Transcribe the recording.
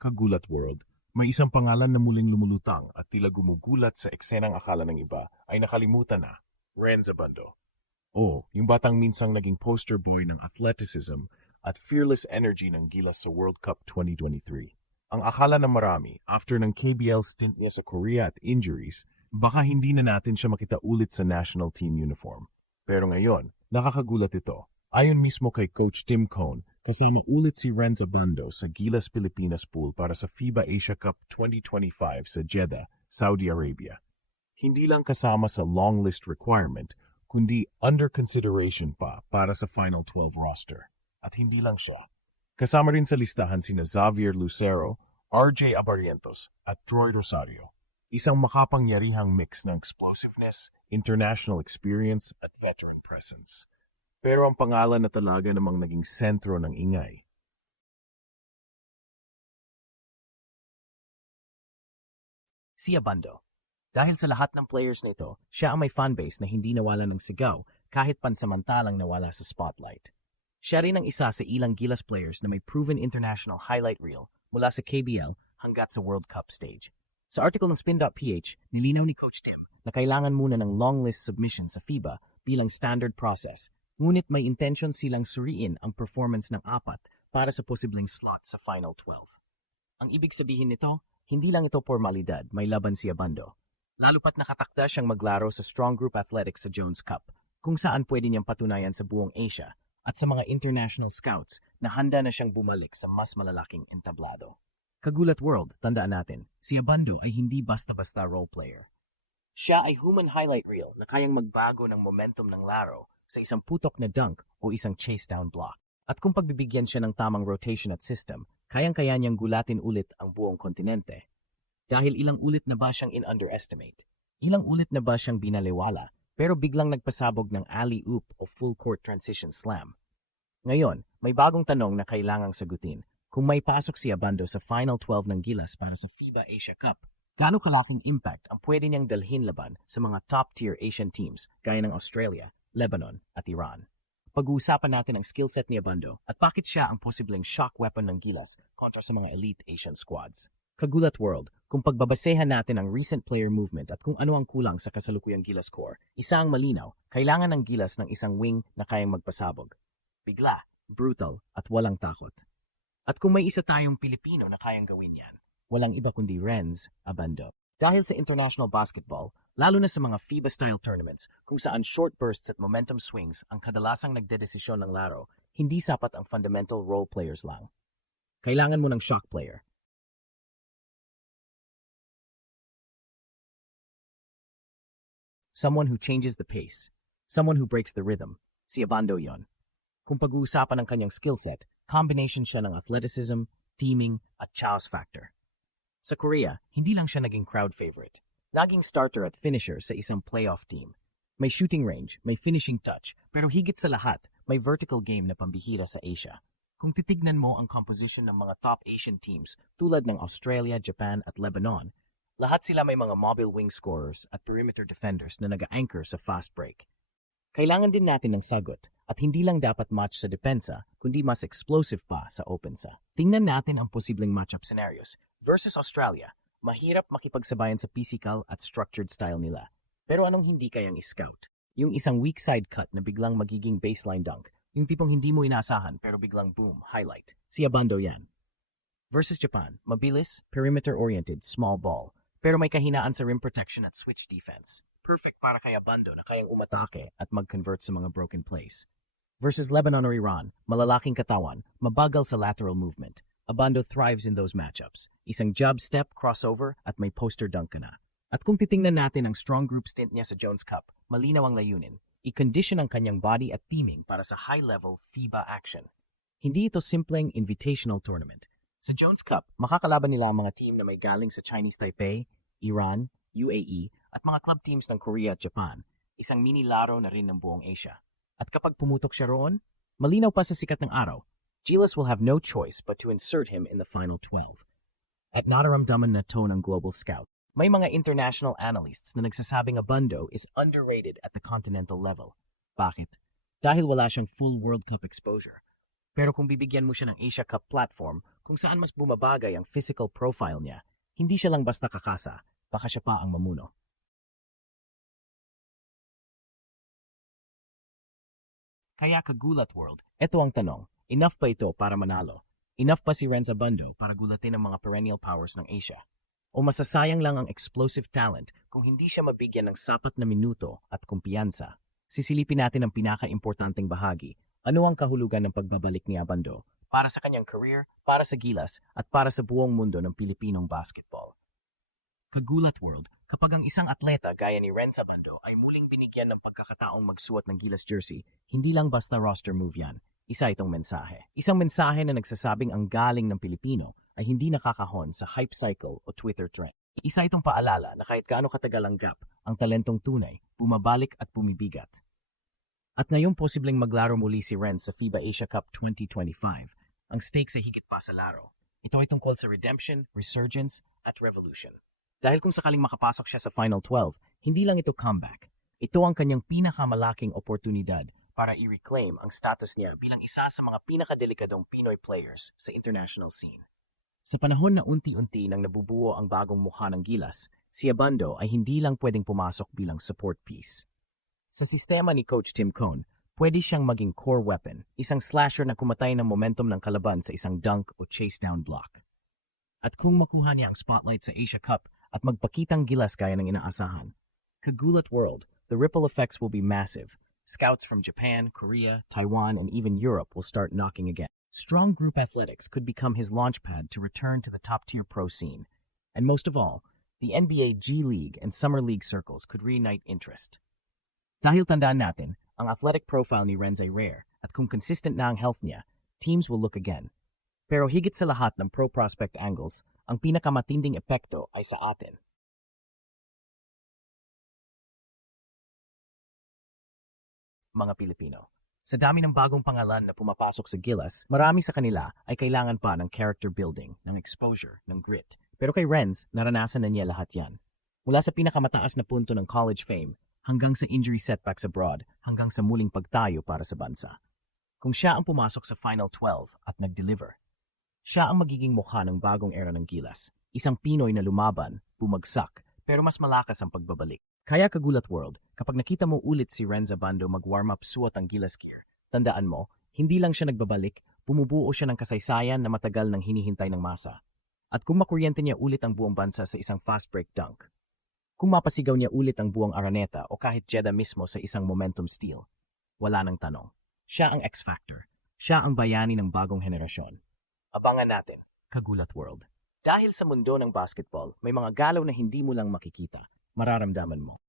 Kagulat World, may isang pangalan na muling lumulutang at tila gumugulat sa eksenang akala ng iba ay nakalimutan na, Renz Abando. Yung batang minsang naging poster boy ng athleticism at fearless energy ng Gilas sa World Cup 2023. Ang akala ng marami, after ng KBL stint niya sa Korea at injuries, baka hindi na natin siya makita ulit sa national team uniform. Pero ngayon, nakakagulat ito. Ayon mismo kay Coach Tim Cone, kasama ulit si Renz Abando sa Gilas Pilipinas pool para sa FIBA Asia Cup 2025 sa Jeddah, Saudi Arabia. Hindi lang kasama sa long list requirement, kundi under consideration pa para sa Final 12 roster. At hindi lang siya. Kasama rin sa listahan sina Xavier Lucero, RJ Abarientos at Troy Rosario. Isang makapangyarihang mix ng explosiveness, international experience at veteran presence. Pero ang pangalan na talaga namang naging sentro ng ingay. Si Abando. Dahil sa lahat ng players nito, siya ang may fanbase na hindi nawala ng sigaw kahit pansamantalang nawala sa spotlight. Siya rin ang isa sa ilang Gilas players na may proven international highlight reel mula sa KBL hanggat sa World Cup stage. Sa article ng Spin.ph, nilinaw ni Coach Tim na kailangan muna ng long list submission sa FIBA bilang standard process. Ngunit may intention silang suriin ang performance ng apat para sa posibleng slot sa Final 12. Ang ibig sabihin nito, hindi lang ito formalidad, may laban si Abando. Lalo pat nakatakda siyang maglaro sa Strong Group Athletics sa Jones Cup, kung saan pwede niyang patunayan sa buong Asia at sa mga international scouts na handa na siyang bumalik sa mas malalaking entablado. Kagulat World, tandaan natin, si Abando ay hindi basta-basta role player. Siya ay human highlight reel na kayang magbago ng momentum ng laro sa isang putok na dunk o isang chase down block. At kung pagbibigyan siya ng tamang rotation at system, kayang-kaya niyang gulatin ulit ang buong kontinente. Dahil ilang ulit na ba siyang in-underestimate? Ilang ulit na ba siyang binaliwala pero biglang nagpasabog ng alley-oop o full court transition slam? Ngayon, may bagong tanong na kailangang sagutin. Kung may pasok si Abando sa Final 12 ng Gilas para sa FIBA Asia Cup, gaano kalaking impact ang pwede niyang dalhin laban sa mga top-tier Asian teams gaya ng Australia, Lebanon at Iran? Pag-uusapan natin ang skillset ni Abando at bakit siya ang posibleng shock weapon ng Gilas kontra sa mga elite Asian squads. Kagulat World, kung pagbabasehan natin ang recent player movement at kung ano ang kulang sa kasalukuyang Gilas core, isa ang malinaw, kailangan ng Gilas ng isang wing na kayang magpasabog. Bigla, brutal at walang takot. At kung may isa tayong Pilipino na kayang gawin yan, walang iba kundi Renz Abando. Dahil sa international basketball, lalo na sa mga FIBA-style tournaments kung saan short bursts at momentum swings ang kadalasang nagdedesisyon ng laro, hindi sapat ang fundamental role players lang. Kailangan mo ng shock player. Someone who changes the pace. Someone who breaks the rhythm. Si Abando yon. Kung pag-uusapan ng kanyang skillset, combination siya ng athleticism, teaming, at chaos factor. Sa Korea, hindi lang siya naging crowd favorite. Naging starter at finisher sa isang playoff team. May shooting range, may finishing touch, pero higit sa lahat, may vertical game na pambihira sa Asia. Kung titignan mo ang composition ng mga top Asian teams tulad ng Australia, Japan at Lebanon, lahat sila may mga mobile wing scorers at perimeter defenders na nag-anchor sa fast break. Kailangan din natin ng sagot at hindi lang dapat match sa depensa, kundi mas explosive pa sa opensa. Tingnan natin ang posibleng matchup scenarios. Versus Australia, mahirap makipagsabayan sa physical at structured style nila. Pero anong hindi kayang i-scout? Yung isang weak side cut na biglang magiging baseline dunk. Yung tipong hindi mo inaasahan pero biglang boom, highlight. Si Abando yan. Versus Japan, mabilis, perimeter-oriented, small ball. Pero may kahinaan sa rim protection at switch defense. Perfect para kay Abando na kayang umatake at mag-convert sa mga broken plays. Versus Lebanon or Iran, malalaking katawan, mabagal sa lateral movement. Abando thrives in those matchups. Isang jab step, crossover, at may poster dunk ka na. At kung titingnan natin ang strong group stint niya sa Jones Cup, malinaw ang layunin. I-condition ang kanyang body at teaming para sa high-level FIBA action. Hindi ito simpleng invitational tournament. Sa Jones Cup, makakalaban nila ang mga team na may galing sa Chinese Taipei, Iran, UAE, at mga club teams ng Korea at Japan. Isang mini-laro na rin ng buong Asia. At kapag pumutok siya roon, malinaw pa sa sikat ng araw, Gilas will have no choice but to insert him in the Final 12. At nararamdaman na to ng Global Scout, may mga international analysts na nagsasabing Abando is underrated at the continental level. Bakit? Dahil wala siyang full World Cup exposure. Pero kung bibigyan mo siya ng Asia Cup platform kung saan mas bumabagay ang physical profile niya, hindi siya lang basta kakasa, baka siya pa ang mamuno. Kaya kagulat world, eto ang tanong, enough ba ito para manalo? Enough pa si Renza Bando para gulatin ang mga perennial powers ng Asia? O masasayang lang ang explosive talent kung hindi siya mabigyan ng sapat na minuto at kumpiyansa? Sisilipin natin ang pinaka-importanting bahagi. Ano ang kahulugan ng pagbabalik ni Abando para sa kanyang career, para sa Gilas, at para sa buong mundo ng Pilipinong basketball? Kagulat world, kapag ang isang atleta gaya ni Renza Bando ay muling binigyan ng pagkakataong magsuot ng Gilas jersey, hindi lang basta roster move yan. Isa itong mensahe. Isang mensahe na nagsasabing ang galing ng Pilipino ay hindi nakakahon sa hype cycle o Twitter trend. Isa itong paalala na kahit gaano katagal ang gap, ang talentong tunay, bumabalik at pumibigat. At ngayong posibleng maglaro muli si Renz sa FIBA Asia Cup 2025, ang stakes ay higit pa sa laro. Ito ay tungkol sa redemption, resurgence, at revolution. Dahil kung sakaling makapasok siya sa Final 12, hindi lang ito comeback. Ito ang kanyang pinakamalaking oportunidad para i-reclaim ang status niya bilang isa sa mga pinakadelikadong Pinoy players sa international scene. Sa panahon na unti-unti nang nabubuo ang bagong mukha ng Gilas, si Abando ay hindi lang pwedeng pumasok bilang support piece. Sa sistema ni Coach Tim Cone, pwede siyang maging core weapon, isang slasher na kumatay ng momentum ng kalaban sa isang dunk o chase down block. At kung makuha niya ang spotlight sa Asia Cup at magpakitang Gilas gaya ng inaasahan, kagulat world, the ripple effects will be massive. Scouts from Japan, Korea, Taiwan, and even Europe will start knocking again. Strong group athletics could become his launchpad to return to the top-tier pro scene. And most of all, the NBA G League and Summer League circles could reignite interest. Dahil tandaan natin, ang athletic profile ni Renz ay rare at kung consistent na ang health niya, teams will look again. Pero higit sa lahat ng pro prospect angles, ang pinakamatinding epekto ay sa atin. Mga Pilipino. Sa dami ng bagong pangalan na pumapasok sa Gilas, marami sa kanila ay kailangan pa ng character building, ng exposure, ng grit. Pero kay Renz, naranasan na niya lahat yan. Mula sa pinakamataas na punto ng college fame, hanggang sa injury setbacks abroad, hanggang sa muling pagtayo para sa bansa. Kung siya ang pumasok sa Final 12 at nag-deliver, siya ang magiging mukha ng bagong era ng Gilas. Isang Pinoy na lumaban, bumagsak, pero mas malakas ang pagbabalik. Kaya kagulat world, kapag nakita mo ulit si Renz Abando mag-warm up suot ang Gilas gear, tandaan mo, hindi lang siya nagbabalik, bumubuo siya ng kasaysayan na matagal nang hinihintay ng masa. At kung makuryente niya ulit ang buong bansa sa isang fast break dunk, kung mapasigaw niya ulit ang buong Araneta o kahit Jeddah mismo sa isang momentum steal, wala nang tanong. Siya ang X-Factor. Siya ang bayani ng bagong henerasyon. Abangan natin, kagulat world. Dahil sa mundo ng basketball, may mga galaw na hindi mo lang makikita, mararamdaman mo.